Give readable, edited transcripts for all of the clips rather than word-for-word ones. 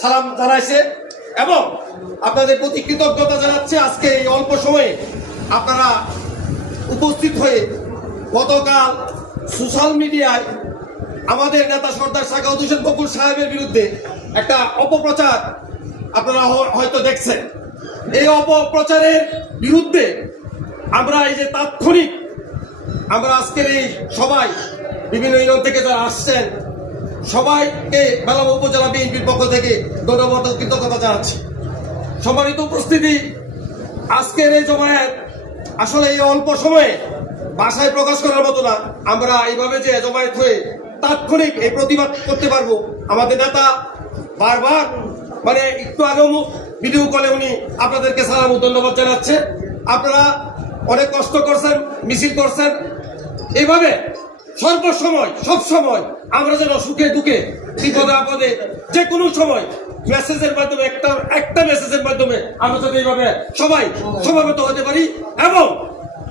সালাম জানাইছে এবং আপনাদের প্রতি কৃতজ্ঞতা জানাচ্ছে। আজকে এই অল্প সময়ে আপনারা উপস্থিত হয়ে গতকাল সোশ্যাল মিডিয়ায় আমাদের নেতা সর্দার সাখাওয়াত হোসেন বকুল সাহেবের বিরুদ্ধে একটা অপপ্রচার আপনারা হয়তো দেখছেন। এই অপপ্রচারের বিরুদ্ধে আমরা এই যে তাৎক্ষণিক আমরা আজকের এই সবাই বিভিন্ন ইউনিয়ন থেকে যারা আসছেন সবাইকে বেলাব উপজেলা বিএনপির পক্ষ থেকে ধন্যবাদ ও কৃতজ্ঞতা জানাচ্ছি। সম্মানিত উপস্থিতি, আজকের এই জমায়েত আসলে এই অল্প সময়ে ভাষায় প্রকাশ করার মতো না। আমরা এইভাবে যে জমায়েত হয়ে তাৎক্ষণিক এই প্রতিবাদ করতে পারবো, আমাদের নেতা বারবার মানে একটু আগেও ভিডিও কলে উনি আপনাদেরকে সালাম ও ধন্যবাদ জানাচ্ছে। আপনারা অনেক কষ্ট করছেন, মিছিল করছেন। এইভাবে সর্বসময় সব সময় আমরা যেন সুখে দুঃখে বিপদে আপদে যে কোনো সময় মেসেজের মাধ্যমে একটা মেসেজের মাধ্যমে আমরা যাতে এইভাবে সবাই সমবেত হতে পারি। এবং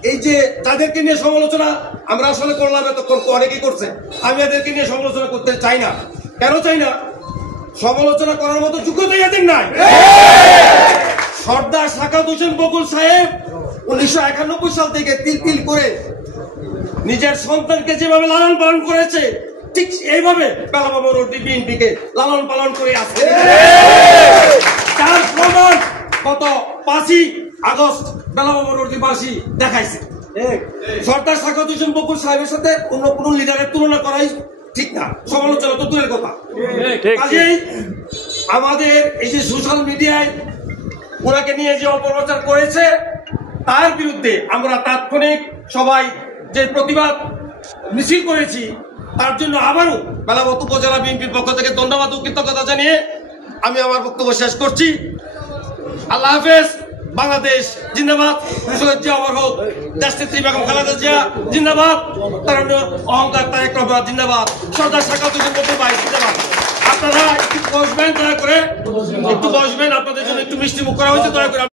এই যে যাদেরকে নিয়ে সমালোচনা আমরা আসলে করলাম এতক্ষণ অনেকেই করছে, আমি এদেরকে নিয়ে সমালোচনা করতে চাই না। কেন চাই না? সমালোচনা করার মতো যোগ্যতা এদের নাই। সর্দার সাখাওয়াত হোসেন বকুল সাহেব 1991 সাল থেকে তিল তিল করে নিজের সন্তানকে যেভাবে লালন পালন করেছে, ঠিক এইভাবে বেলাবাবু রোডি বিএনপিকে লালন পালন করে আসছে। তার প্রমাণ গত 5ই আগস্ট বেলাবাবু রোডীবাসী দেখাইছে। সর্দার সাখাওয়াত হোসেন বকুল সাহেবের সাথে অন্য কোন লিডারের তুলনা করাই ঠিক না, সমালোচনা তো দূরের কথা। কাজেই আমাদের এই যে সোশ্যাল মিডিয়ায় ওনাকে নিয়ে যে অপপ্রচার করেছে তার বিরুদ্ধে আমরা তাৎক্ষণিক সবাই যে প্রতিবাদ মিছিল করেছি তার জন্য আবারও বেলাবত উপজেলা বিএনপির পক্ষ থেকে ধন্যবাদ ও কৃতজ্ঞতা জানিয়ে আমি আমার বক্তব্য শেষ করছি। আল্লাহ হাফেজ। বাংলাদেশ জিন্দাবাদ। শহীদ জিয়া অমর হোক। দেশনেত্রী বেগম খালেদা জিয়া জিন্দাবাদ। তারুণ্যের অহংকার তারেক রহমান জিন্দাবাদ। সর্দার সাখাওয়াত হোসেন বকুল ভাই জিন্দাবাদ। আপনারা একটু বসবেন, দয়া করে একটু বসবেন। আপনাদের জন্য একটু মিষ্টি মুখ করা হয়েছে, দয়া করে।